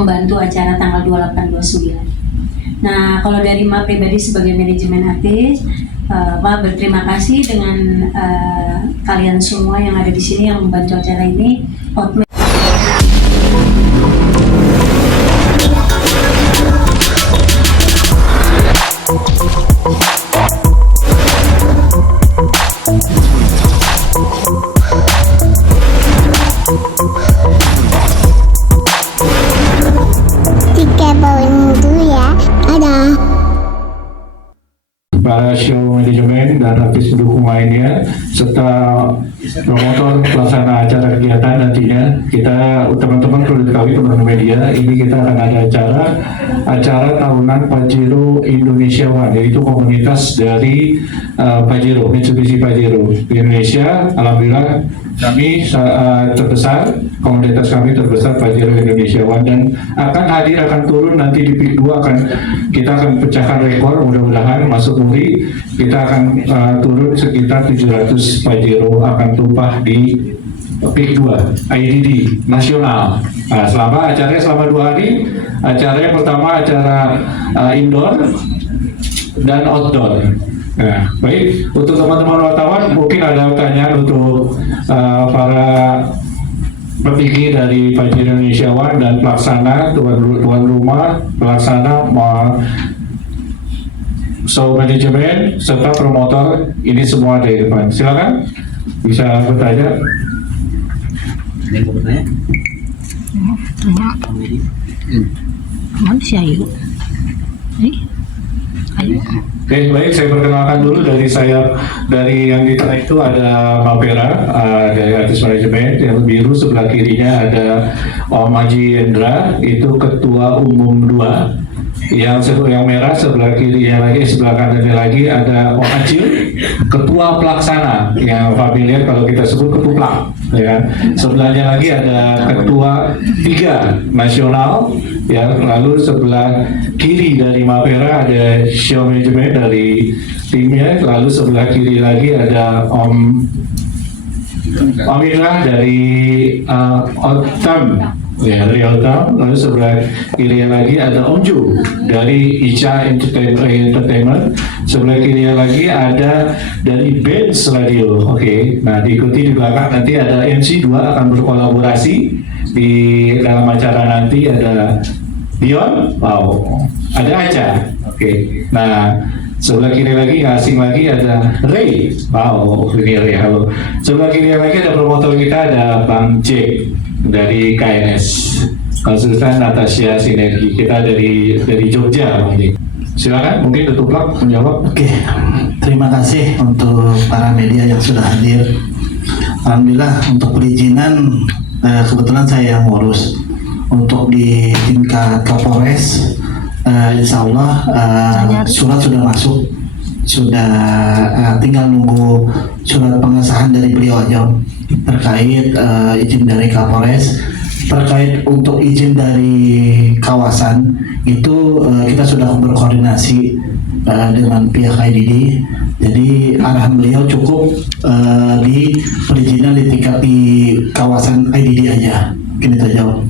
membantu acara tanggal 28-29. Nah, kalau dari Ma pribadi sebagai manajemen artis, Ma berterima kasih dengan kalian semua yang ada di sini yang membantu acara ini. Para show manajemen dan artis pendukung lainnya serta promotor pelaksana acara kegiatan, nantinya kita teman-teman perlu diketahui, teman-teman media, ini kita akan ada acara tahunan Pajero Indonesia One, yaitu komunitas dari Pajero, Mitsubishi Pajero di Indonesia. Alhamdulillah kami terbesar, komunitas kami terbesar Pajero Indonesia One, dan akan turun nanti di Peak 2, kita akan pecahkan rekor, mudah-mudahan masuk muri, kita akan turun sekitar 700 Pajero akan tumpah di Peak 2 IDD nasional. Nah, acaranya selama 2 hari. Acara yang pertama acara indoor dan outdoor. Nah, baik, untuk teman-teman wartawan mungkin ada pertanyaan untuk para petinggi dari Pajero Indonesia One dan pelaksana, tuan rumah, pelaksana, show manajemen serta promotor, ini semua dari depan. Silakan bisa bertanya. Ada yang mau bertanya? Mana si Ayu? Ayu. Oke, baik, saya perkenalkan dulu dari yang di tengah itu ada Mapera, dari artis manajemen. Yang biru sebelah kirinya ada Om Haji Hendra, itu ketua umum 2. Yang merah sebelah kirinya lagi, sebelah kanannya lagi ada Om Acil, ketua pelaksana, yang familiar kalau kita sebut ketuplak, ya. Sebelahnya lagi ada ketua 3 nasional, ya. Lalu sebelah kiri dari Mapera ada show manajemen dari timnya. Lalu sebelah kiri lagi ada Om Irah dari Otam, ya, dari Otam. Lalu sebelah kiri lagi ada Om Ju dari Ica Entertainment. Sebelah kiri lagi ada dari Benz Radio. Oke. Nah, diikuti di belakang nanti ada MC 2 akan berkolaborasi di dalam acara nanti, ada Dion, ada Aca. Oke. Nah, sebelah kiri lagi nggak asing lagi ada Ray. Ini Ray, halo. Sebelah kiri lagi ada promotor kita, ada Bang J dari KNS, konsultan Natasha Sinergi. Kita dari Jogja, Bang J. Silakan, mungkin Ketuplak menjawab. Oke, terima kasih untuk para media yang sudah hadir. Alhamdulillah untuk perizinan kebetulan saya yang ngurus. Untuk di tingkat Kapolres, insya Allah surat sudah masuk, sudah tinggal nunggu surat pengesahan dari beliau aja terkait izin dari Kapolres. Terkait untuk izin dari kawasan itu kita sudah berkoordinasi dengan pihak IDD. Jadi arahan beliau cukup di perizinan di tingkat di kawasan IDD aja. Mungkin itu jawab.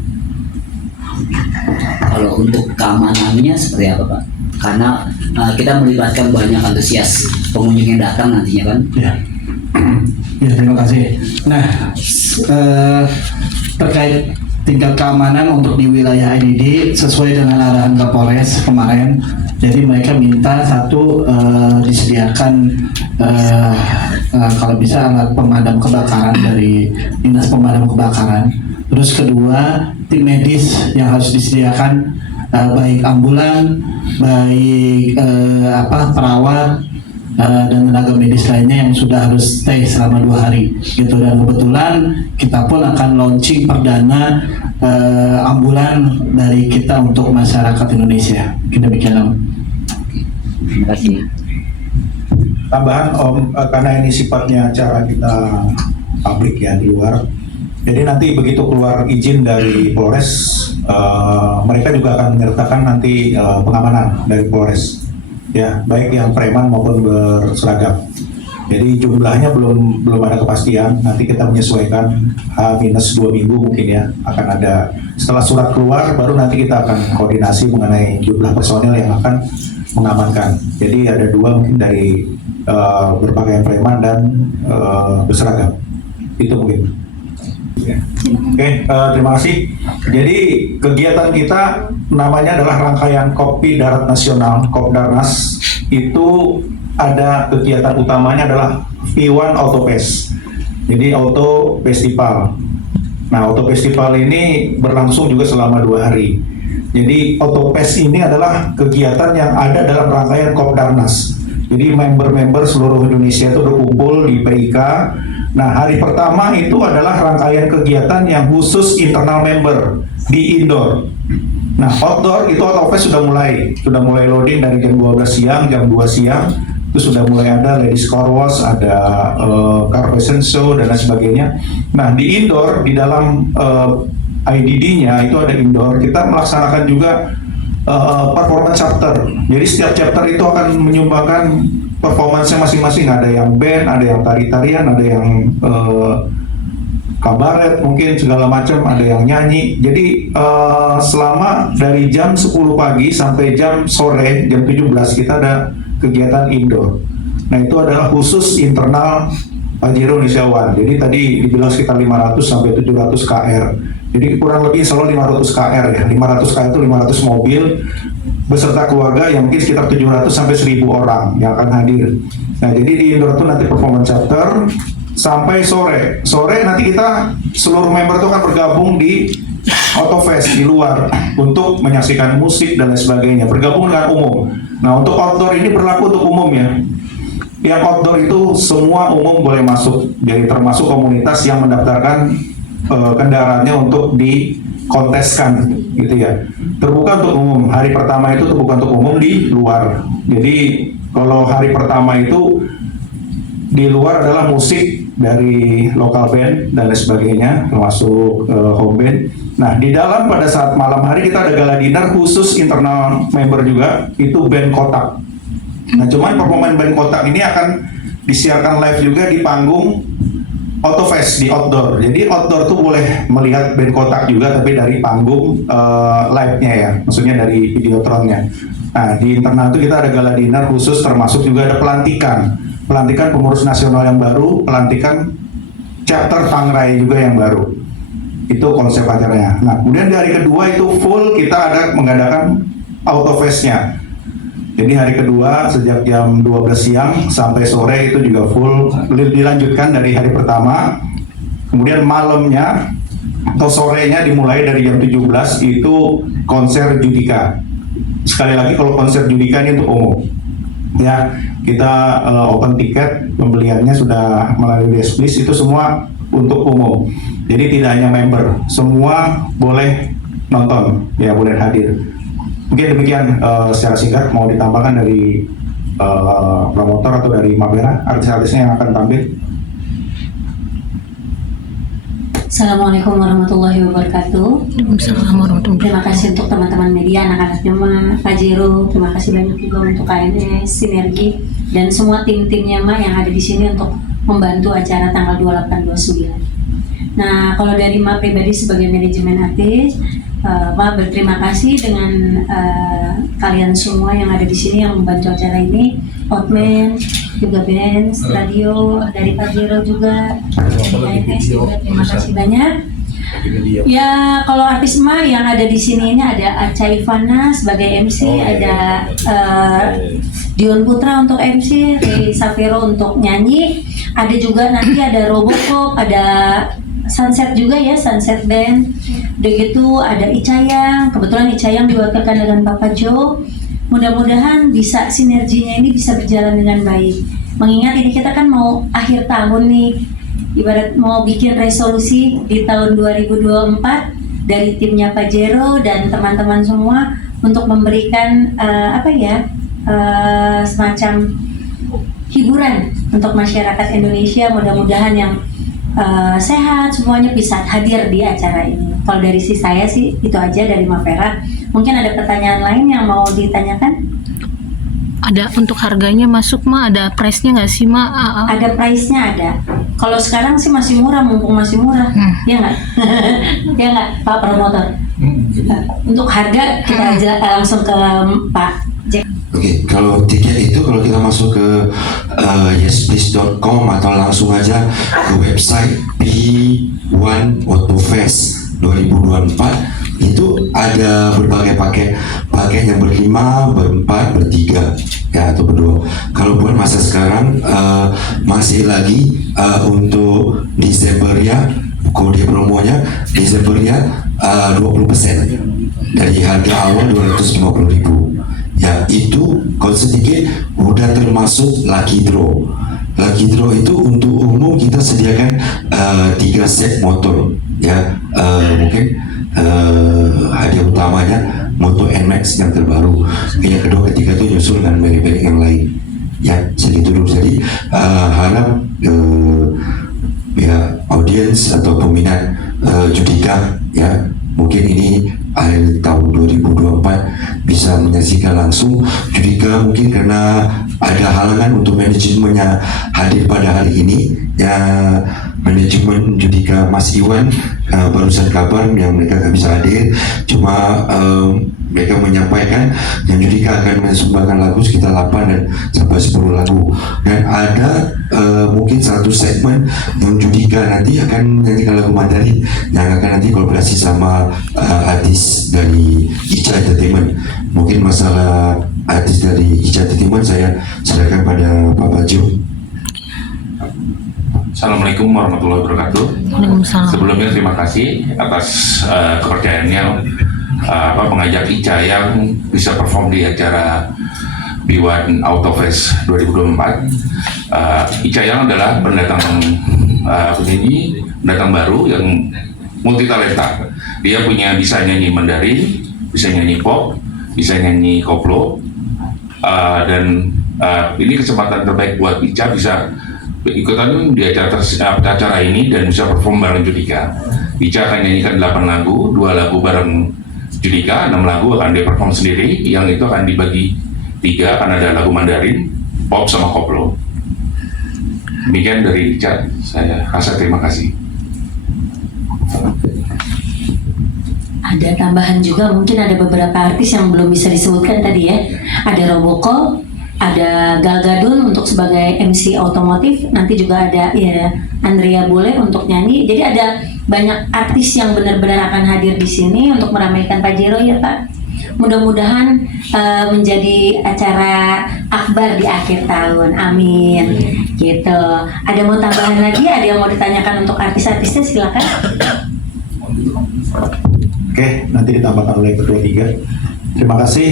Kalau untuk keamanannya seperti apa, Pak? Karena kita melibatkan banyak antusias pengunjung yang datang nantinya, kan? Ya, terima kasih. Nah, terkait tingkat keamanan untuk di wilayah IDD sesuai dengan arahan Kapolres kemarin. Jadi mereka minta satu disediakan kalau bisa alat pemadam kebakaran dari Dinas Pemadam Kebakaran. Terus kedua, tim medis yang harus disediakan, baik ambulan, baik perawat dan tenaga medis lainnya yang sudah harus stay selama 2 hari gitu. Dan kebetulan kita pun akan launching perdana ambulan dari kita untuk masyarakat Indonesia. Demikian, Om. Terima kasih. Tambahan, Om, karena ini sifatnya acara kita publik ya, di luar. Jadi nanti begitu keluar izin dari Polres, mereka juga akan menyertakan nanti pengamanan dari Polres, ya, baik yang preman maupun berseragam. Jadi jumlahnya belum ada kepastian. Nanti kita menyesuaikan H-2 minggu mungkin ya, akan ada setelah surat keluar baru nanti kita akan koordinasi mengenai jumlah personil yang akan mengamankan. Jadi ada 2 mungkin dari berpakaian preman dan berseragam. Itu mungkin. Oke, terima kasih. Jadi kegiatan kita namanya adalah rangkaian Kopi Darat Nasional Kopdarnas. Itu ada kegiatan utamanya adalah V1 Auto Fest. Jadi Auto Festival. Nah, Auto Festival ini berlangsung juga selama 2 hari. Jadi Auto Fest ini adalah kegiatan yang ada dalam rangkaian Kopdarnas. Jadi member-member seluruh Indonesia itu berkumpul di PIK. Nah, hari pertama itu adalah rangkaian kegiatan yang khusus internal member di indoor. Nah, outdoor itu Auto Fest sudah mulai loading dari jam 12 siang, jam 2 siang. Itu sudah mulai ada ladies car wash, ada car fashion show dan lain sebagainya. Nah, di indoor, di dalam IDD-nya itu ada indoor, kita melaksanakan juga performance chapter. Jadi setiap chapter itu akan menyumbangkan performance-nya masing-masing. Ada yang band, ada yang tari-tarian, ada yang kabaret, mungkin segala macam, ada yang nyanyi. Jadi selama dari jam 10 pagi sampai jam sore, jam 17 kita ada kegiatan indoor. Nah, itu adalah khusus internal Pajero Indonesia One. Jadi tadi dibilang sekitar 500 sampai 700 KR. Jadi kurang lebih selalu 500 KR ya. 500 KR itu 500 mobil beserta keluarga yang mungkin sekitar 700 sampai 1000 orang yang akan hadir. Nah, jadi di indoor itu nanti performance chapter sampai sore. Sore nanti kita seluruh member itu akan bergabung di Auto Fest di luar untuk menyaksikan musik dan lain sebagainya. Bergabung dengan umum. Nah, untuk outdoor ini berlaku untuk umum ya. Yang outdoor itu semua umum boleh masuk. Jadi termasuk komunitas yang mendaftarkan kendaraannya untuk dikonteskan gitu ya. Terbuka untuk umum. Hari pertama itu terbuka untuk umum di luar. Jadi kalau hari pertama itu di luar adalah musik dari lokal band dan lain sebagainya, termasuk home band. Nah, di dalam pada saat malam hari kita ada gala dinner khusus internal member juga, itu band Kotak. Nah, cuman performa band Kotak ini akan disiarkan live juga di panggung Auto Fest di outdoor. Jadi outdoor tuh boleh melihat band Kotak juga, tapi dari panggung live-nya ya, maksudnya dari videotronnya. Nah, di internal itu kita ada gala dinner khusus, termasuk juga ada pelantikan pengurus nasional yang baru, pelantikan chapter Tangrai juga yang baru. Itu konsep acaranya. Nah, kemudian di hari kedua itu full kita ada mengadakan Auto Fest-nya. Jadi hari kedua sejak jam 12 siang sampai sore itu juga full, dilanjutkan dari hari pertama. Kemudian malamnya atau sorenya dimulai dari jam 17 itu konser Judika. Sekali lagi kalau konser Judika ini untuk umum. Ya, kita open tiket, pembeliannya sudah melalui Desplis, itu semua untuk umum. Jadi tidak hanya member, semua boleh nonton, ya boleh hadir. Mungkin demikian secara singkat. Mau ditambahkan dari promotor atau dari Mapera, artis-artisnya yang akan tampil? Assalamualaikum warahmatullahi wabarakatuh. Waalaikumsalam warahmatullahi Terima kasih untuk teman-teman media, anak-anak Jema, Pajero. Terima kasih banyak juga untuk KNS, Sinergi, dan semua tim-timnya Ma yang ada di sini untuk membantu acara tanggal 28-29. Nah, kalau dari Ma pribadi sebagai manajemen artis, Ma berterima kasih dengan kalian semua yang ada di sini yang membantu acara ini. Outman, juga band, radio, dari Pajero juga, KNS juga, terima kasih banyak. Ya, kalau artis Ma yang ada di sini ini ada Aca Ivana sebagai MC, ada Dion Putra untuk MC, Rey Safero untuk nyanyi, ada juga nanti ada Robocop, ada Sunset juga ya, Sunset Band. Udah gitu ada Icayang, kebetulan Icayang diwakilkan dengan Bapak Jo. Mudah-mudahan bisa sinerginya ini bisa berjalan dengan baik. Mengingat ini kita kan mau akhir tahun nih, ibarat mau bikin resolusi di tahun 2024 dari timnya Pajero dan teman-teman semua untuk memberikan semacam hiburan untuk masyarakat Indonesia. Mudah-mudahan yang sehat semuanya bisa hadir di acara ini. Kalau dari saya sih itu aja dari Mapera. Mungkin ada pertanyaan lain yang mau ditanyakan? Ada untuk harganya masuk mah, ada price-nya nggak sih mah? Ada price-nya ada. Kalau sekarang sih masih murah, mumpung masih murah, ya nggak? Ya nggak, Pak Promotor? Untuk harga kita aja langsung ke Pak Jack. Oke, kalau tiket itu kalau kita masuk ke yesplease.com atau langsung aja ke website P1 Autofest 2024 itu ada berbagai paket yang berlima, berempat, bertiga ya atau berdua. Kalau buat masa sekarang masih lagi untuk Desember ya, kode promonya Desember ya 20% dari harga awal 250.000. Ya itu kalau sedikit udah termasuk lucky draw. Lucky draw itu untuk umum kita sediakan 3 set motor ya, mungkin hadiah utamanya motor NMAX yang terbaru. Yang kedua, ketiga itu nyusul dengan merek-merek yang lain. Ya segitu dulu. Jadi harap pihak audiens atau peminat Judika ya mungkin ini akhir tahun 2024 bisa menyaksikan langsung Judika. Mungkin karena ada halangan untuk manajemennya hadir pada hari ini ya, manajemen Judika Mas Iwan barusan kabar yang mereka nggak bisa hadir, cuma mereka menyampaikan yang Judika akan mensumbangkan lagu sekitar 8 dan sampai 10 lagu, dan ada mungkin satu segmen yang Judika nanti akan menyanyikan lagu Mandarin yang akan nanti kolaborasi sama artis dari Ica Entertainment. Mungkin masalah artis dari Ica Entertainment saya serahkan pada Pak Bajo. Assalamualaikum warahmatullahi wabarakatuh. Waalaikumsalam. Sebelumnya terima kasih atas kepercayaannya pengajak Ica yang bisa perform di acara B1 Autofest 2024. Ica yang adalah pendatang penyanyi, pendatang baru yang multi talenta. Dia bisa nyanyi Mandarin, bisa nyanyi pop, bisa nyanyi koplo, dan ini kesempatan terbaik buat Ica bisa ikutan di acara ini dan bisa perform bareng Judika. Ica akan nyanyikan 8 lagu, 2 lagu bareng Judika, 6 lagu akan dia perform sendiri, yang itu akan dibagi 3, akan ada lagu Mandarin, pop sama koplo. Demikian dari Ica, saya rasa terima kasih. Ada tambahan juga, mungkin ada beberapa artis yang belum bisa disebutkan tadi ya. Ada Robocop, ada Gal Gadot untuk sebagai MC otomotif, nanti juga ada ya Andrea Bule untuk nyanyi. Jadi ada banyak artis yang benar-benar akan hadir di sini untuk meramaikan Pajero ya Pak. Mudah-mudahan menjadi acara akbar di akhir tahun. Amin. Gitu. Ada mau tambahan lagi? Ada yang mau ditanyakan untuk artis-artisnya? Silakan. Oke, nanti ditambahkan oleh Ketua 3. Terima kasih.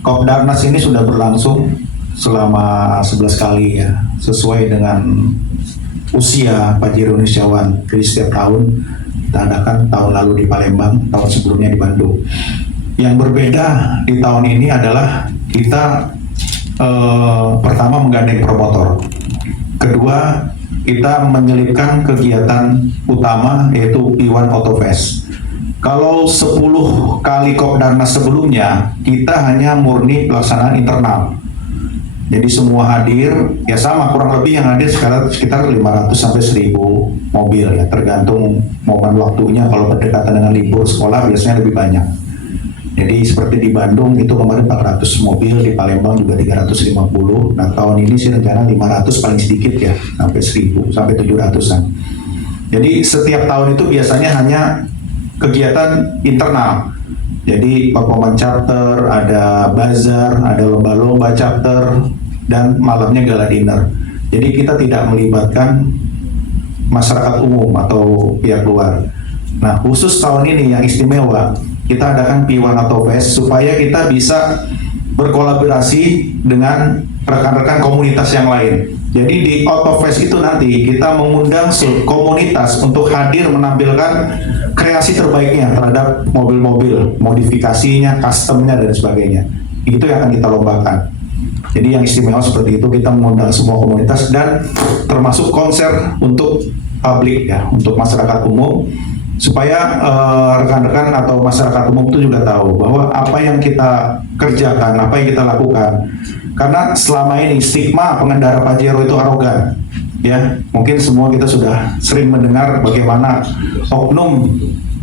Kopdarnas ini sudah berlangsung selama 11 kali ya, sesuai dengan usia Pajero Indonesia-wan. Jadi setiap tahun kita adakan, tahun lalu di Palembang, tahun sebelumnya di Bandung. Yang berbeda di tahun ini adalah kita pertama menggandeng promotor, kedua kita menyelipkan kegiatan utama yaitu P1 Autofest. Kalau 10 kali Kopdarnas sebelumnya kita hanya murni pelaksanaan internal. Jadi semua hadir, ya sama kurang lebih yang hadir sekitar 500 sampai 1000 mobil ya, tergantung momen waktunya. Kalau berdekatan dengan libur sekolah biasanya lebih banyak. Jadi seperti di Bandung itu kemarin 400 mobil, di Palembang juga 350. Nah tahun ini sih rencana 500 paling sedikit ya, sampai 1000 sampai 700-an. Jadi setiap tahun itu biasanya hanya kegiatan internal. Jadi performance chapter, ada bazar, ada lomba-lomba chapter, dan malamnya gala dinner. Jadi kita tidak melibatkan masyarakat umum atau pihak luar. Nah khusus tahun ini yang istimewa, kita adakan P1 Autofest supaya kita bisa berkolaborasi dengan rekan-rekan komunitas yang lain. Jadi di Autofest itu nanti kita mengundang komunitas untuk hadir menampilkan kreasi terbaiknya terhadap mobil-mobil, modifikasinya, customnya dan sebagainya. Itu yang akan kita lombakan. Jadi yang istimewa seperti itu, kita mengundang semua komunitas dan termasuk konser untuk publik ya, untuk masyarakat umum. supaya rekan-rekan atau masyarakat umum itu juga tahu bahwa apa yang kita kerjakan, apa yang kita lakukan. Karena selama ini stigma pengendara Pajero itu arogan, ya. Mungkin semua kita sudah sering mendengar bagaimana oknum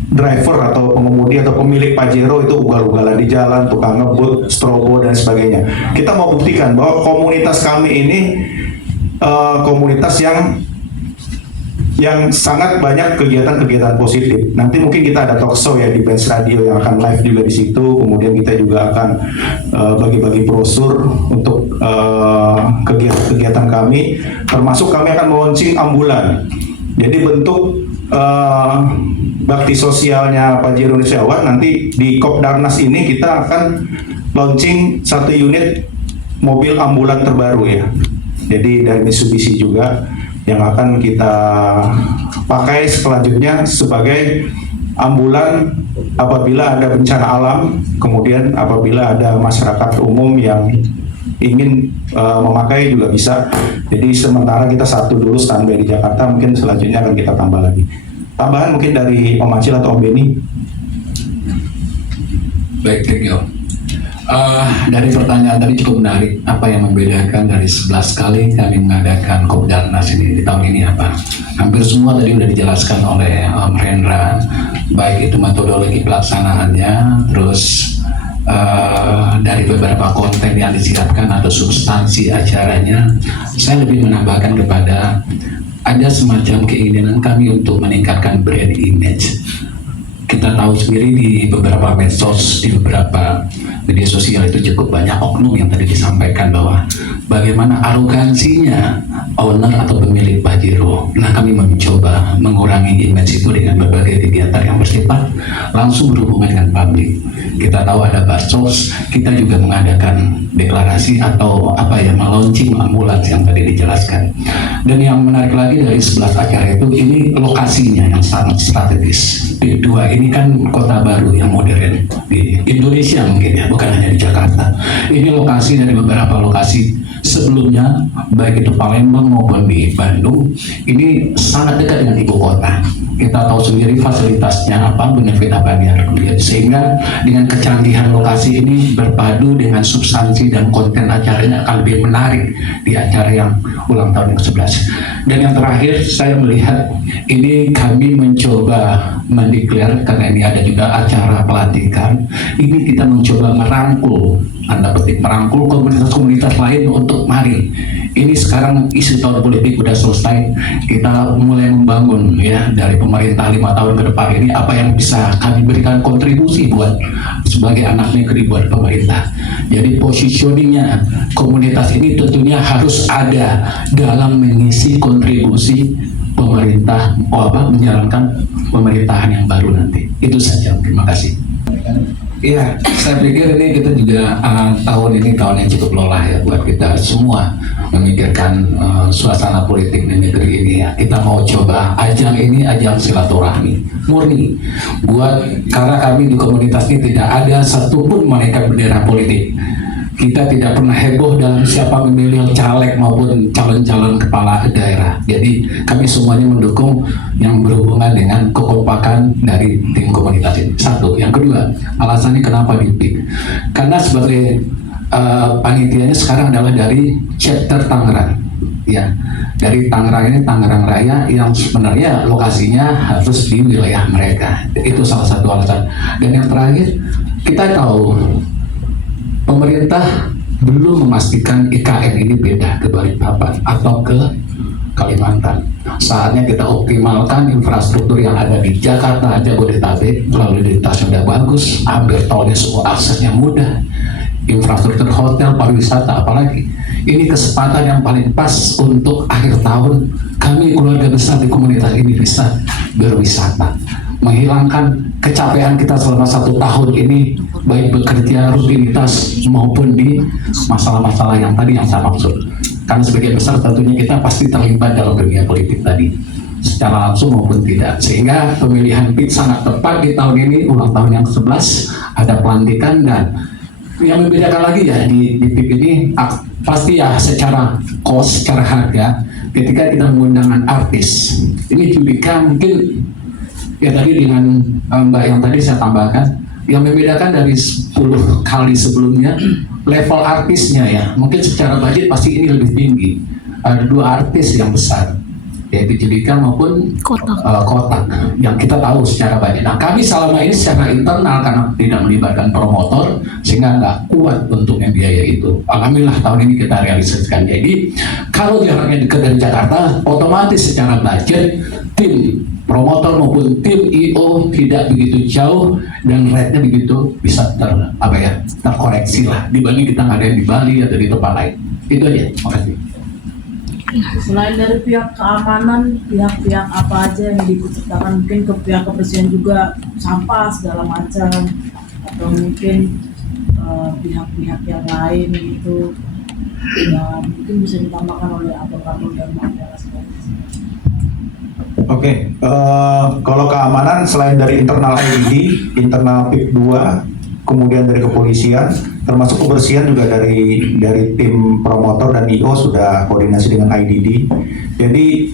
driver atau pengemudi atau pemilik Pajero itu ugal-ugalan di jalan, tukang ngebut, strobo dan sebagainya. Kita mau buktikan bahwa komunitas kami ini komunitas yang sangat banyak kegiatan-kegiatan positif. Nanti mungkin kita ada talk show ya di Benz Radio yang akan live juga di situ. Kemudian kita juga akan bagi-bagi brosur untuk kegiatan-kegiatan kami. Termasuk kami akan launching ambulan. Jadi bentuk bakti sosialnya Pajero Indonesiawan, nanti di Kopdarnas ini kita akan launching 1 unit mobil ambulan terbaru ya. Jadi dari Mitsubishi juga yang akan kita pakai selanjutnya sebagai ambulan apabila ada bencana alam, kemudian apabila ada masyarakat umum yang ingin memakai juga bisa. Jadi sementara kita 1 dulu standby di Jakarta, mungkin selanjutnya akan kita tambah lagi. Tambahan mungkin dari Om Acil atau Om Beni. Baik, thank you. Dari pertanyaan tadi cukup menarik, apa yang membedakan dari 11 kali kami mengadakan Kopdarnas ini di tahun ini apa? Hampir semua tadi sudah dijelaskan oleh Rendra, baik itu metodologi pelaksanaannya, terus dari beberapa konten yang disiapkan atau substansi acaranya. Saya lebih menambahkan kepada ada semacam keinginan kami untuk meningkatkan brand image. Kita tahu sendiri di beberapa medsos, di beberapa media sosial itu cukup banyak oknum yang tadi disampaikan bahwa bagaimana arogansinya owner atau pemilik Pajero. Nah, kami mencoba mengurangi image itu dengan berbagai kegiatan yang bersifat langsung berhubungan dengan publik. Kita tahu ada bansos, kita juga mengadakan deklarasi atau launching ambulans yang tadi dijelaskan. Dan yang menarik lagi dari 11 acara itu, ini lokasinya yang sangat strategis. Di 2 ini kan kota baru yang modern di Indonesia mungkin ya, bukan hanya di Jakarta. Ini lokasi dari beberapa lokasi sebelumnya, baik itu Palembang maupun di Bandung, ini sangat dekat dengan ibu kota. Kita tahu sendiri fasilitasnya apa, benefit apa yang harus, sehingga dengan kecanggihan lokasi ini berpadu dengan substansi dan konten acaranya akan lebih menarik di acara yang ulang tahun yang ke-11. Dan yang terakhir, saya melihat ini kami mencoba mendeklar, karena ini ada juga acara pelantikan, ini kita mencoba merangkul, tanda petik merangkul komunitas-komunitas lain untuk mari. Ini sekarang isu tahun politik udah selesai, kita mulai membangun ya dari pemerintah 5 tahun ke depan ini apa yang bisa kami berikan kontribusi buat sebagai anak negeri buat pemerintah. Jadi positioningnya komunitas ini tentunya harus ada dalam mengisi kontribusi pemerintah menjalankan pemerintahan yang baru nanti. Itu saja, terima kasih. Iya, saya pikir ini kita juga tahun ini tahun yang cukup lelah ya buat kita semua memikirkan suasana politik di negeri ini ya. Kita mau coba ajang ini ajang silaturahmi murni karena kami di komunitas ini tidak ada satupun menaikkan bendera politik. Kita tidak pernah heboh dalam siapa memilih caleg maupun calon-calon kepala daerah. Jadi kami semuanya mendukung yang berhubungan dengan kekompakan dari tim komunitas ini. 1. Yang kedua, alasannya kenapa dipik? Karena sebagai panitianya sekarang adalah dari chapter Tangerang. Ya, dari Tangerang ini Tangerang Raya yang sebenarnya lokasinya harus di wilayah mereka. Itu salah satu alasan. Dan yang terakhir, kita tahu pemerintah belum memastikan IKN ini beda ke Balikpapan atau ke Kalimantan. Saatnya kita optimalkan infrastruktur yang ada di Jakarta, Jabodetabek, lalu lintas sudah bagus, hampir tolnya semua aksesnya mudah, infrastruktur hotel, pariwisata, apalagi. Ini kesempatan yang paling pas untuk akhir tahun kami keluarga besar di komunitas ini bisa berwisata, menghilangkan kecapean kita selama 1 tahun ini, baik bekerja rutinitas maupun di masalah-masalah yang tadi yang saya maksud. Karena sebagian besar tentunya kita pasti terlibat dalam dunia politik tadi, secara langsung maupun tidak. Sehingga pemilihan PIT sangat tepat di tahun ini, ulang tahun yang ke-11, ada pelantikan. Dan yang membedakan lagi ya di PIT ini pasti ya secara cost, secara harga, ketika kita mengundang artis. Ini Judika mungkin Ya tadi dengan Mbak yang tadi saya tambahkan, yang membedakan dari 10 kali sebelumnya level artisnya ya. Mungkin secara budget pasti ini lebih tinggi. Ada 2 artis yang besar, yaitu Judika maupun Kotak yang kita tahu secara budget. Nah kami selama ini secara internal karena tidak melibatkan promotor sehingga nggak kuat untuk biaya itu. Alhamdulillah tahun ini kita realisasikan. Jadi kalau jaraknya dekat dari Jakarta, otomatis secara budget tim promotor maupun tim IO tidak begitu jauh dan rate-nya begitu bisa terkoreksi lah dibanding kita ngadain di Bali atau di tempat lain. Itu aja. Makasih. Selain dari pihak keamanan, pihak-pihak apa aja yang diikutsertakan, mungkin ke pihak kebersihan juga sampah segala macam, atau mungkin pihak-pihak yang lain gitu, ya mungkin bisa ditambahkan oleh Abang dan Mafera. Oke, kalau keamanan selain dari internal IDD, internal PIP 2, kemudian dari kepolisian, termasuk kebersihan juga dari tim promotor dan IO sudah koordinasi dengan IDD. Jadi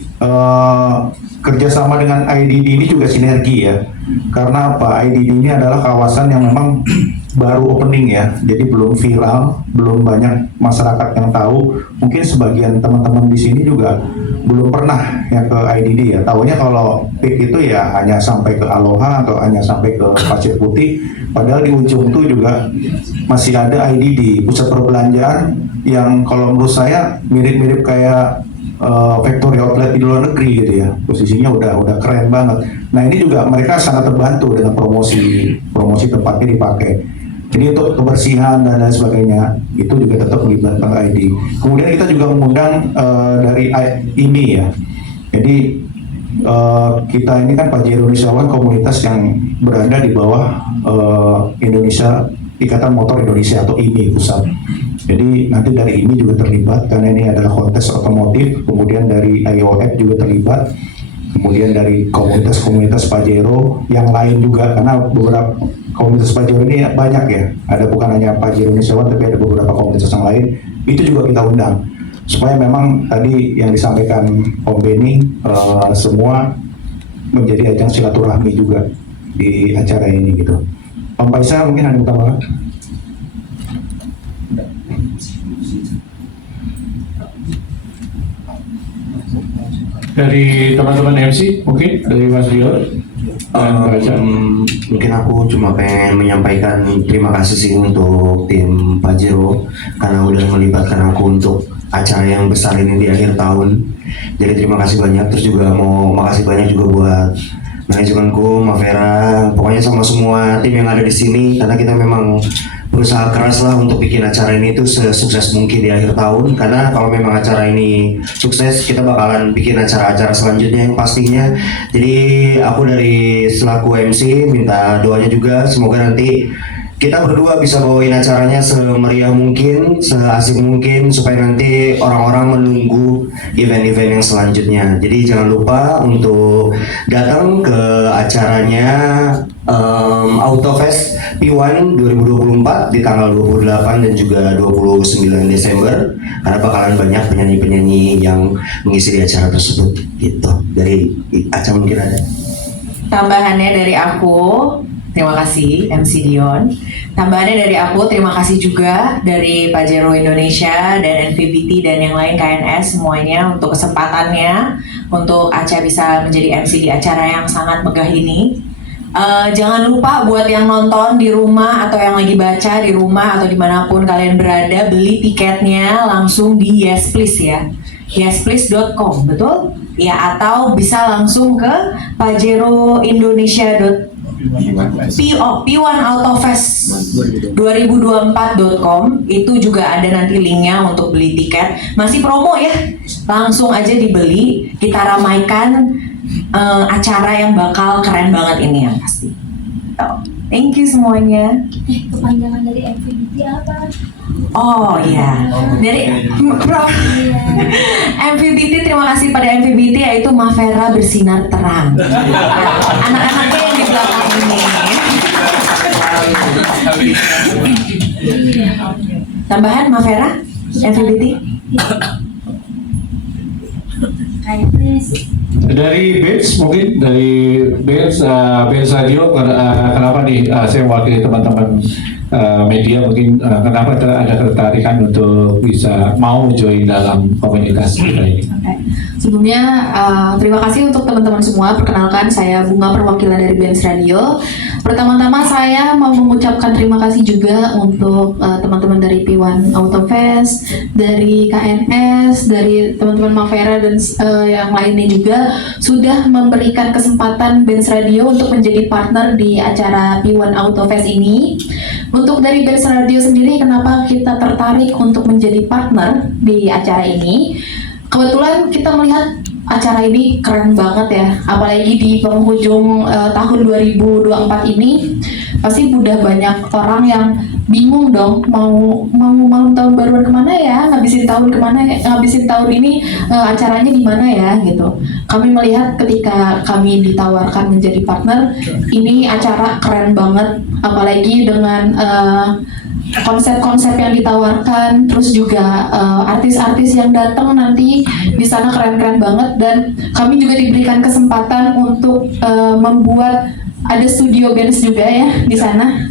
kerjasama dengan IDD ini juga sinergi ya, karena apa? IDD ini adalah kawasan yang memang baru opening ya, jadi belum viral, belum banyak masyarakat yang tahu. Mungkin sebagian teman-teman di sini juga belum pernah ya ke IDD ya. Tahunya kalau PIK itu ya hanya sampai ke Aloha atau hanya sampai ke Pasir Putih. Padahal di ujung itu juga masih ada IDD, pusat perbelanjaan yang kalau menurut saya mirip-mirip kayak factory outlet di luar negeri gitu ya. Posisinya udah keren banget. Nah ini juga mereka sangat terbantu dengan promosi tempatnya dipakai. Jadi untuk kebersihan dan lain sebagainya itu juga tetap melibatkan ID. Kemudian kita juga mengundang dari IMI ya. Jadi kita ini kan Pajero Indonesiawan komunitas yang berada di bawah Indonesia Ikatan Motor Indonesia atau IMI pusat. Jadi nanti dari IMI juga terlibat karena ini adalah kontes otomotif. Kemudian dari IOF juga terlibat. Kemudian dari komunitas-komunitas Pajero yang lain juga, karena beberapa komunitas Pajero ini banyak ya, ada bukan hanya Pajero Indonesiawan tapi ada beberapa komunitas yang lain, itu juga kita undang supaya memang tadi yang disampaikan Om Beni semua menjadi ajang silaturahmi juga di acara ini gitu. Om Faisal mungkin ada yang tambahkan? Dari teman-teman MC mungkin dari Mas Dio. Mungkin aku cuma pengen menyampaikan terima kasih sih untuk tim Pajero karena udah melibatkan aku untuk acara yang besar ini di akhir tahun. Jadi terima kasih banyak. Terus juga mau makasih banyak juga buat manajemenku, Mafera, pokoknya sama semua tim yang ada di sini karena kita memang berusaha keras lah untuk bikin acara ini tuh sesukses mungkin di akhir tahun, karena kalau memang acara ini sukses kita bakalan bikin acara-acara selanjutnya yang pastinya. Jadi aku dari selaku MC minta doanya juga semoga nanti kita berdua bisa bawain acaranya semeriah mungkin, seasik mungkin supaya nanti orang-orang menunggu event-event yang selanjutnya. Jadi jangan lupa untuk datang ke acaranya Autofest P1 2024 di tanggal 28 dan juga 29 Desember karena bakalan banyak penyanyi-penyanyi yang mengisi di acara tersebut gitu. Dari acara mungkin ada tambahannya dari aku. Terima kasih MC Dion. Tambahannya dari aku, terima kasih juga dari Pajero Indonesia dan NVBT dan yang lain KNS semuanya untuk kesempatannya untuk Aca bisa menjadi MC di acara yang sangat megah ini. Jangan lupa buat yang nonton di rumah atau yang lagi baca di rumah atau dimanapun kalian berada, beli tiketnya langsung di Yes Please ya, yesplease.com, betul? Ya, atau bisa langsung ke P1Autofest2024.com, itu juga ada nanti linknya untuk beli tiket. Masih promo ya, langsung aja dibeli, kita ramaikan acara yang bakal keren banget ini yang pasti. Thank you semuanya. Kepanjangan dari MVBT apa? Oh iya, dari MVBT, terima kasih pada MVBT yaitu Mafera Bersinar Terang. Anak-anaknya yang di belakang ini. Tambahan Mafera, MVBT? Kayaknya Dari Benz mungkin dari Benz Radio kenapa nih saya mewakili teman-teman media mungkin kenapa ada ketertarikan untuk bisa mau join dalam komunitas kita ini? Sebelumnya terima kasih untuk teman-teman semua. Perkenalkan, saya Bunga, perwakilan dari Benz Radio. Pertama-tama saya mau mengucapkan terima kasih juga untuk teman-teman dari P1 Autofest, dari KNS, dari teman-teman Mavera dan yang lainnya juga sudah memberikan kesempatan Benz Radio untuk menjadi partner di acara P1 Autofest ini. Untuk dari Benz Radio sendiri, kenapa kita tertarik untuk menjadi partner di acara ini? Kebetulan kita melihat acara ini keren banget ya, apalagi di penghujung tahun 2024 ini pasti udah banyak orang yang bingung dong mau tahun baruan kemana ya, ngabisin tahun ini acaranya di mana ya gitu. Kami melihat ketika kami ditawarkan menjadi partner, ini acara keren banget, apalagi dengan konsep-konsep yang ditawarkan, terus juga artis-artis yang datang nanti di sana keren-keren banget, dan kami juga diberikan kesempatan untuk membuat ada studio Benz juga ya di sana.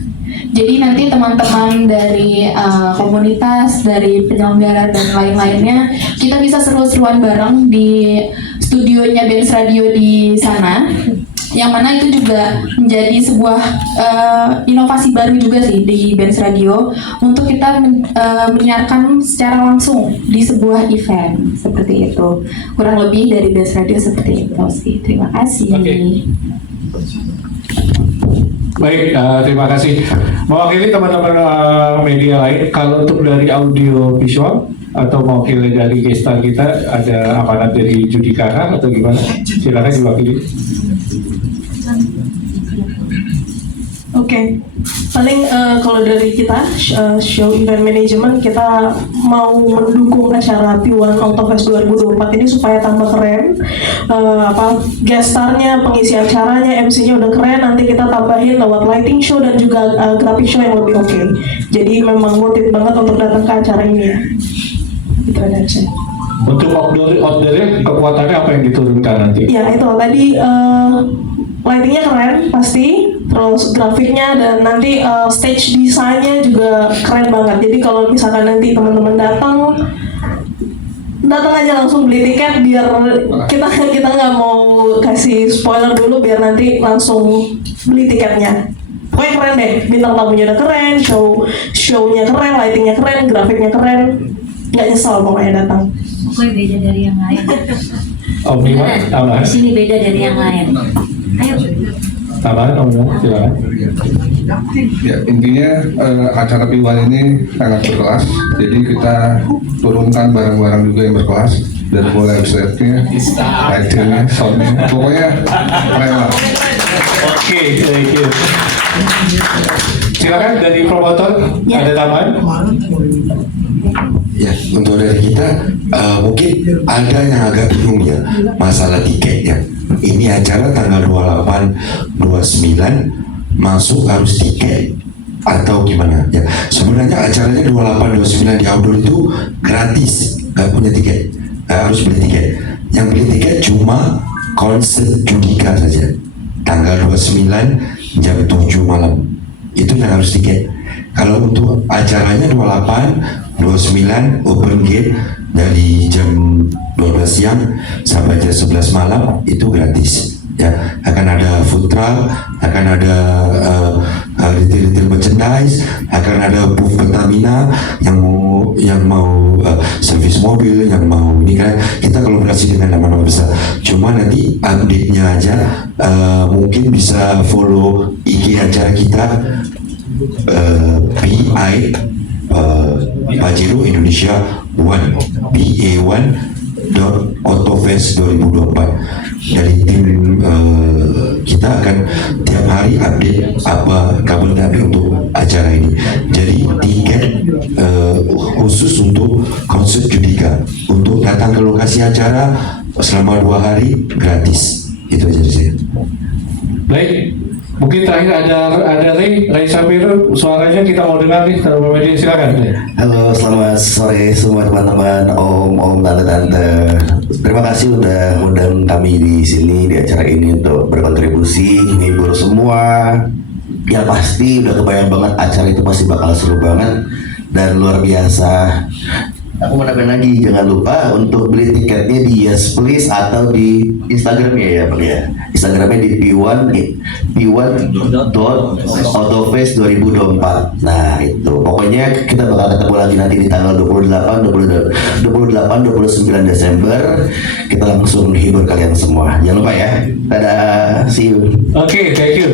Jadi nanti teman-teman dari komunitas, dari penyelenggara dan lain-lainnya, kita bisa seru-seruan bareng di studionya Benz Radio di sana. Yang mana itu juga menjadi sebuah inovasi baru juga sih di Benz Radio untuk kita menyiarkan secara langsung di sebuah event seperti itu. Kurang lebih dari Benz Radio seperti itu sih. Terima kasih. Baik, terima kasih. Mewakili teman-teman media lain, kalau untuk dari audio visual atau mewakili dari gestar kita, ada amanat dari Judikara atau gimana? Silakan diwakili. Oke, paling kalau dari kita show event management, kita mau mendukung acara P1 Autofest 2024 ini supaya tambah keren. Gestarnya, pengisi acaranya, MC-nya udah keren. Nanti kita tambahin lewat lighting show dan juga graphic show yang lebih oke. Jadi memang worth it banget untuk datang ke acara ini ya. Itu aja. Untuk outdoor-nya kekuatannya apa yang diturunkan nanti? Ya itu tadi lightingnya keren pasti, terus grafiknya, dan nanti stage desainnya juga keren banget. Jadi kalau misalkan nanti teman-teman datang aja langsung beli tiket, biar kita nggak mau kasih spoiler dulu, biar nanti langsung beli tiketnya. Pokoknya keren deh, bintang tamunya udah keren, show-nya keren, lightingnya keren, grafiknya keren, nggak nyesal pokoknya datang. Pokoknya beda dari yang lain. Om Iwan, tambahan? Di sini beda dari yang lain. Ayo. Tambahan, Om Iwan, silakan. Ya, intinya acara P1 ini sangat berkelas. Jadi kita turunkan barang-barang juga yang berkelas, dari mulai website-nya, lighting-nya, sound-nya, pokoknya keren lah. Oke, thank you. Silakan dari promotor, ada tambahan? Ya, untuk dari kita mungkin ada yang agak bingung ya masalah tiketnya. Ini acara tanggal 28, 29 masuk harus tiket atau gimana ya? Sebenarnya acaranya 28, 29 di outdoor itu gratis, nggak punya tiket, harus beli tiket. Yang beli tiket cuma konser Judika saja. Tanggal 29 jam 7 malam itu yang harus tiket. Kalau untuk acaranya 28, 29 open gate dari jam 12 siang sampai jam 11 malam itu gratis. Ya, akan ada food truck, akan ada retail merchandise, akan ada booth Pertamina yang mau servis mobil, yang mau ini kan kita kolaborasi dengan nama-nama besar. Cuma nanti update-nya aja mungkin bisa follow IG acara kita PI Pajero Indonesia 1 PA1 Autofest 2024. Dari tim kita akan tiap hari update apa kabar terbaru untuk acara ini. Jadi tiket khusus untuk konser Judika untuk datang ke lokasi acara selama 2 hari gratis. Itu aja dari saya. Baik, mungkin terakhir ada Ray Sapiro, suaranya kita mau dengar nih, kalau media silakan. Halo, selamat sore semua teman-teman, om, tante, Terima kasih udah undang kami di sini di acara ini untuk berkontribusi, menghibur semua. Ya pasti udah kebayang banget acara itu pasti bakal seru banget dan luar biasa. Aku mau nambahin lagi, jangan lupa untuk beli tiketnya di Yes Please atau di Instagramnya ya Bang ya. Instagramnya di p1.autofest 2024. Nah itu, pokoknya kita bakal ketemu lagi nanti di tanggal 28, 29 Desember. Kita langsung menghibur kalian semua. Jangan lupa ya. Dadah, see you. Oke, thank you.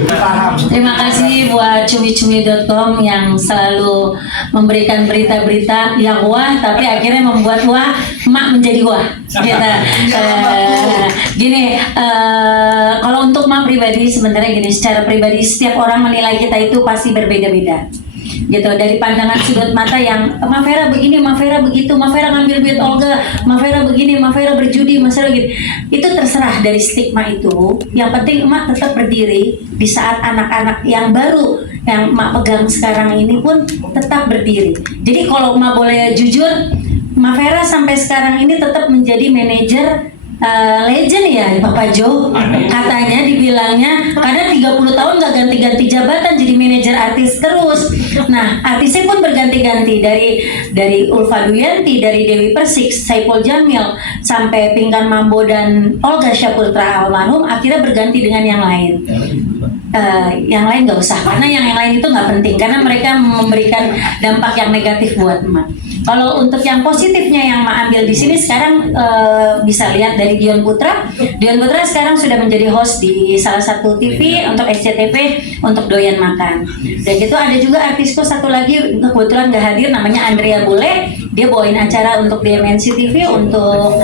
Terima kasih buat cumi-cumi.com yang selalu memberikan berita-berita yang wah tapi akhirnya membuat wah mak menjadi wah. Kalau untuk mak pribadi sebenarnya gini, secara pribadi setiap orang menilai kita itu pasti berbeda-beda. Gitu, dari pandangan sudut mata yang Mavera begini, Mavera begitu, Mavera ngambil duit Olga, Mavera begini, Mavera berjudi, Mavera gitu. Itu terserah dari stigma itu. Yang penting emak tetap berdiri di saat anak-anak yang baru yang emak pegang sekarang ini pun tetap berdiri. Jadi kalau emak boleh jujur, Mavera sampai sekarang ini tetap menjadi manajer legend ya Bapak Jo, katanya dibilangnya karena 30 tahun nggak ganti-ganti jabatan jadi manajer artis terus. Nah artisnya pun berganti-ganti dari Ulfa Duyanti, dari Dewi Persik, Saipul Jamil sampai Pinkan Mambo dan Olga Syahputra almarhum akhirnya berganti dengan yang lain. Yang lain nggak usah karena yang lain itu nggak penting karena mereka memberikan dampak yang negatif buat emak. Kalau untuk yang positifnya yang emak ambil di sini sekarang bisa lihat dari Dion Putra. Dion Putra sekarang sudah menjadi host di salah satu TV untuk SCTV untuk Doyan Makan. Dan gitu ada juga artisku satu lagi kebetulan nggak hadir namanya Andrea Bule. Dia bawain acara untuk DMNC TV untuk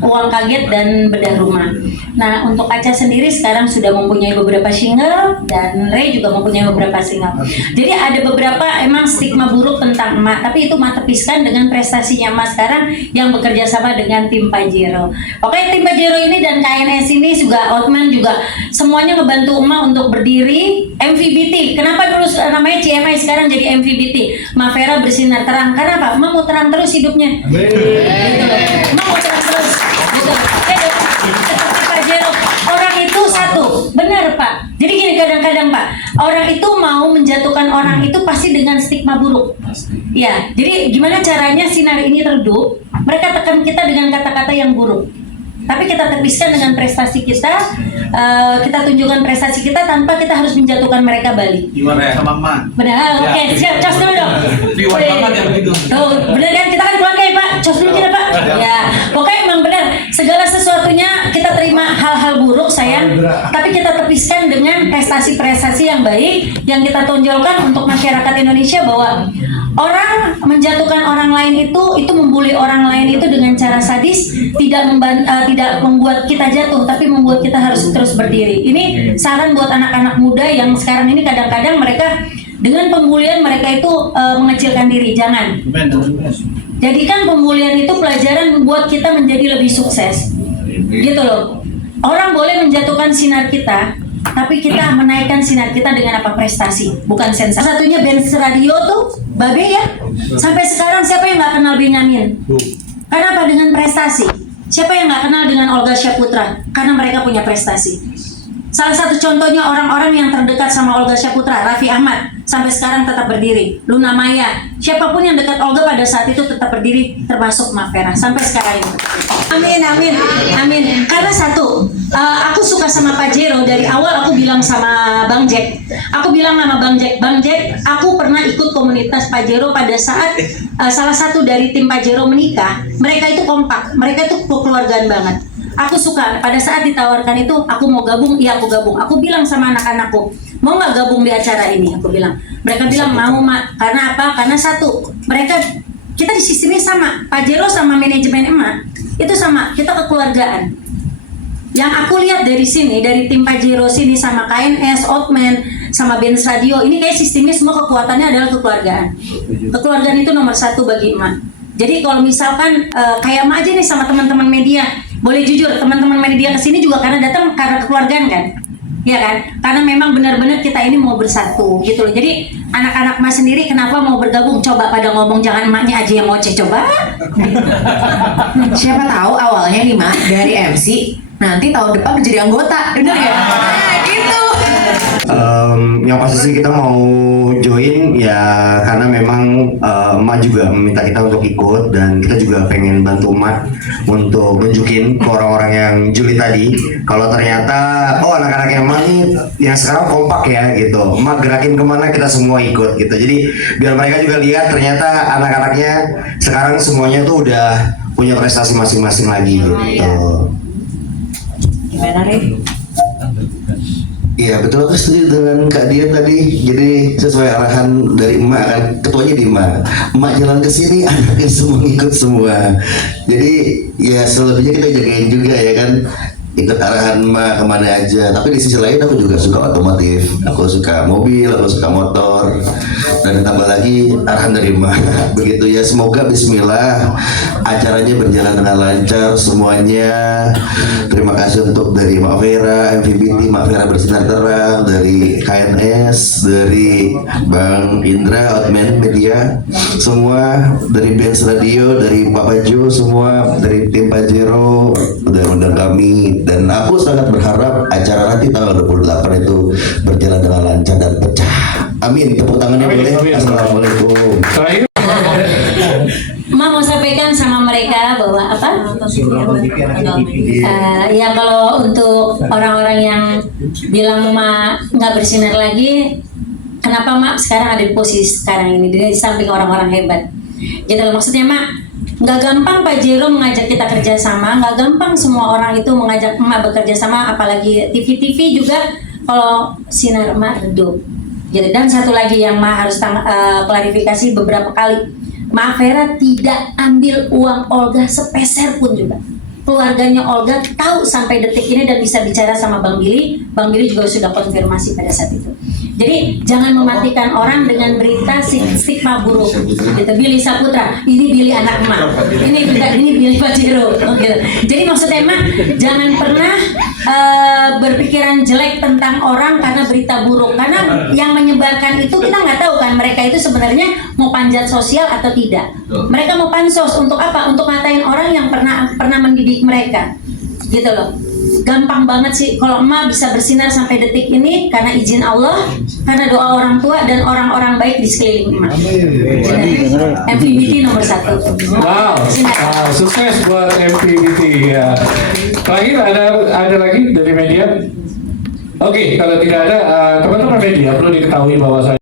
Uang Kaget dan Bedah Rumah. Nah untuk Aca sendiri sekarang sudah mempunyai beberapa single dan Ray juga mempunyai beberapa single. Jadi ada beberapa emang stigma buruk tentang emak, tapi itu emak tepiskan dengan prestasinya emak sekarang yang bekerja sama dengan tim Pajero. Oke, tim Pajero ini dan KNS ini juga Outman juga semuanya ngebantu emak untuk berdiri. MVBT, kenapa dulu namanya CMI sekarang jadi MVBT? Mavera bersinar terang, karena apa? Emak mau terang terus hidupnya. Emak mau terang terus. Seperti Pajero, orang itu satu, benar Pak. Jadi gini kadang-kadang Pak, orang itu mau menjatuhkan orang itu pasti dengan stigma buruk. Ya, jadi gimana caranya sinar ini redup? Mereka tekan kita dengan kata-kata yang buruk. Tapi kita tepiskan dengan prestasi kita, kita tunjukkan prestasi kita tanpa kita harus menjatuhkan mereka balik. Gimana ya sama emak? Benar, oke, siap, cos dulu dong. Diwan banget ya begitu. Tuh, benar kan, kita kan keluarga ya Pak, cos dulu kita Pak. Ya, pokoknya emang benar, segala sesuatunya kita terima hal-hal buruk sayang, tapi kita tepiskan dengan prestasi-prestasi yang baik, yang kita tonjolkan untuk masyarakat Indonesia bahwa orang menjatuhkan orang lain itu membuli orang lain itu dengan cara sadis, tidak membuat kita jatuh, tapi membuat kita harus terus berdiri. Ini saran buat anak-anak muda yang sekarang ini kadang-kadang mereka dengan pembulian mereka itu mengecilkan diri. Jangan. Jadikan pembulian itu pelajaran buat kita menjadi lebih sukses. Gitu loh. Orang boleh menjatuhkan sinar kita, tapi kita menaikkan sinar kita dengan apa? Prestasi, bukan sensasi. Satunya Benz Radio tuh, Babe ya. Sampai sekarang siapa yang nggak kenal Benyamin? Karena apa? Dengan prestasi. Siapa yang nggak kenal dengan Olga Syahputra? Karena mereka punya prestasi. Salah satu contohnya orang-orang yang terdekat sama Olga Syahputra, Raffi Ahmad, sampai sekarang tetap berdiri. Luna Maya, siapapun yang dekat Olga pada saat itu tetap berdiri, termasuk Mavera sampai sekarang ini. Amin, amin, amin. Karena satu, aku suka sama Pajero dari awal. Aku bilang sama Bang Jack, aku bilang sama Bang Jack, aku pernah ikut komunitas Pajero pada saat salah satu dari tim Pajero menikah. Mereka itu kompak, mereka itu kekeluargaan banget. Aku suka, pada saat ditawarkan itu, aku mau gabung, iya aku gabung. Aku bilang sama anak-anakku, mau nggak gabung di acara ini? Aku bilang. Mereka bilang mau Mak, karena apa? Karena satu, kita di sistemnya sama. Pajero sama manajemen emak itu sama, kita kekeluargaan. Yang aku lihat dari sini, dari tim Pajero sini sama KNS, Outman, sama Benz Radio, ini kayak sistemnya semua kekuatannya adalah kekeluargaan. Kekeluargaan itu nomor satu bagi emak. Jadi kalau misalkan kayak emak aja nih sama teman-teman media, boleh jujur teman-teman media kesini juga karena datang karena kekeluargaan kan. ya kan? Karena memang benar-benar kita ini mau bersatu gitu loh. Jadi anak-anak emak sendiri kenapa mau bergabung? Coba pada ngomong, jangan emaknya aja yang ngoceh, coba. Siapa tahu awalnya nih Mak dari MC, nanti tahun depan jadi anggota, bener ya? Nah gitu. Yang pasti sih kita mau join ya karena memang emak juga meminta kita untuk ikut, dan kita juga pengen bantu emak untuk nunjukin ke orang-orang yang Juli tadi kalau ternyata anak-anak yang emak nih yang sekarang kompak ya gitu, emak gerakin kemana kita semua ikut gitu. Jadi biar mereka juga lihat ternyata anak-anaknya sekarang semuanya tuh udah punya prestasi masing-masing lagi gitu. Gimana Rey? Iya betul, aku setuju dengan Kak Dian tadi. Jadi sesuai arahan dari emak kan, ketuanya di emak jalan ke sini, anaknya semua ngikut semua. Jadi ya selebihnya kita jagain juga ya kan, ikut arahan emak kemana aja. Tapi di sisi lain aku juga suka otomotif, aku suka mobil, aku suka motor, dan tambah lagi arahan dari emak. Begitu ya, semoga bismillah acaranya berjalan dengan lancar semuanya. Terima kasih untuk dari Mak Vera, MVBT, Mak Vera Bersinar Terang, dari KNS, dari Bang Indra, Outman Media, semua dari Benz Radio, dari Pak Baju, semua dari tim Pajero udah undang kami. Dan aku sangat berharap acara nanti tanggal 28 itu berjalan dengan lancar dan pecah. Amin. Tepuk tangannya boleh. Assalamualaikum. Emak mau sampaikan sama mereka bahwa apa? Ya kalau untuk orang-orang yang bilang Mak nggak bersinar lagi, kenapa Mak sekarang ada di posisi sekarang ini di samping orang-orang hebat? Gitu loh, maksudnya Mak, nggak gampang Pak Jero mengajak kita kerjasama, nggak gampang semua orang itu mengajak Emak bekerja sama, apalagi TV-TV juga kalau sinar Emak redup. Gitu. Dan satu lagi yang Emak harus klarifikasi beberapa kali, Mak Vera tidak ambil uang Olga sepeser pun juga. Keluarganya Olga tahu sampai detik ini dan bisa bicara sama Bang Billy. Bang Billy juga sudah konfirmasi pada saat itu. Jadi jangan mematikan orang dengan berita stigma buruk. Gitu. Billy Saputra, ini Billy anak emak, ini Billy Pajero. Gitu. Jadi maksudnya Emak jangan pernah berpikiran jelek tentang orang karena berita buruk. Karena yang menyebarkan itu kita nggak tahu kan mereka itu sebenarnya mau panjat sosial atau tidak. Mereka mau pansos untuk apa? Untuk ngatain orang yang pernah mendidik mereka. Gitu loh. Gampang banget sih kalau Emak bisa bersinar sampai detik ini karena izin Allah, karena doa orang tua dan orang-orang baik di sekeliling Emak. MVBT nomor 1. Wow, sukses buat MVBT ya. Terakhir ada lagi dari media? Oke, kalau tidak ada teman-teman media perlu diketahui bahwa saya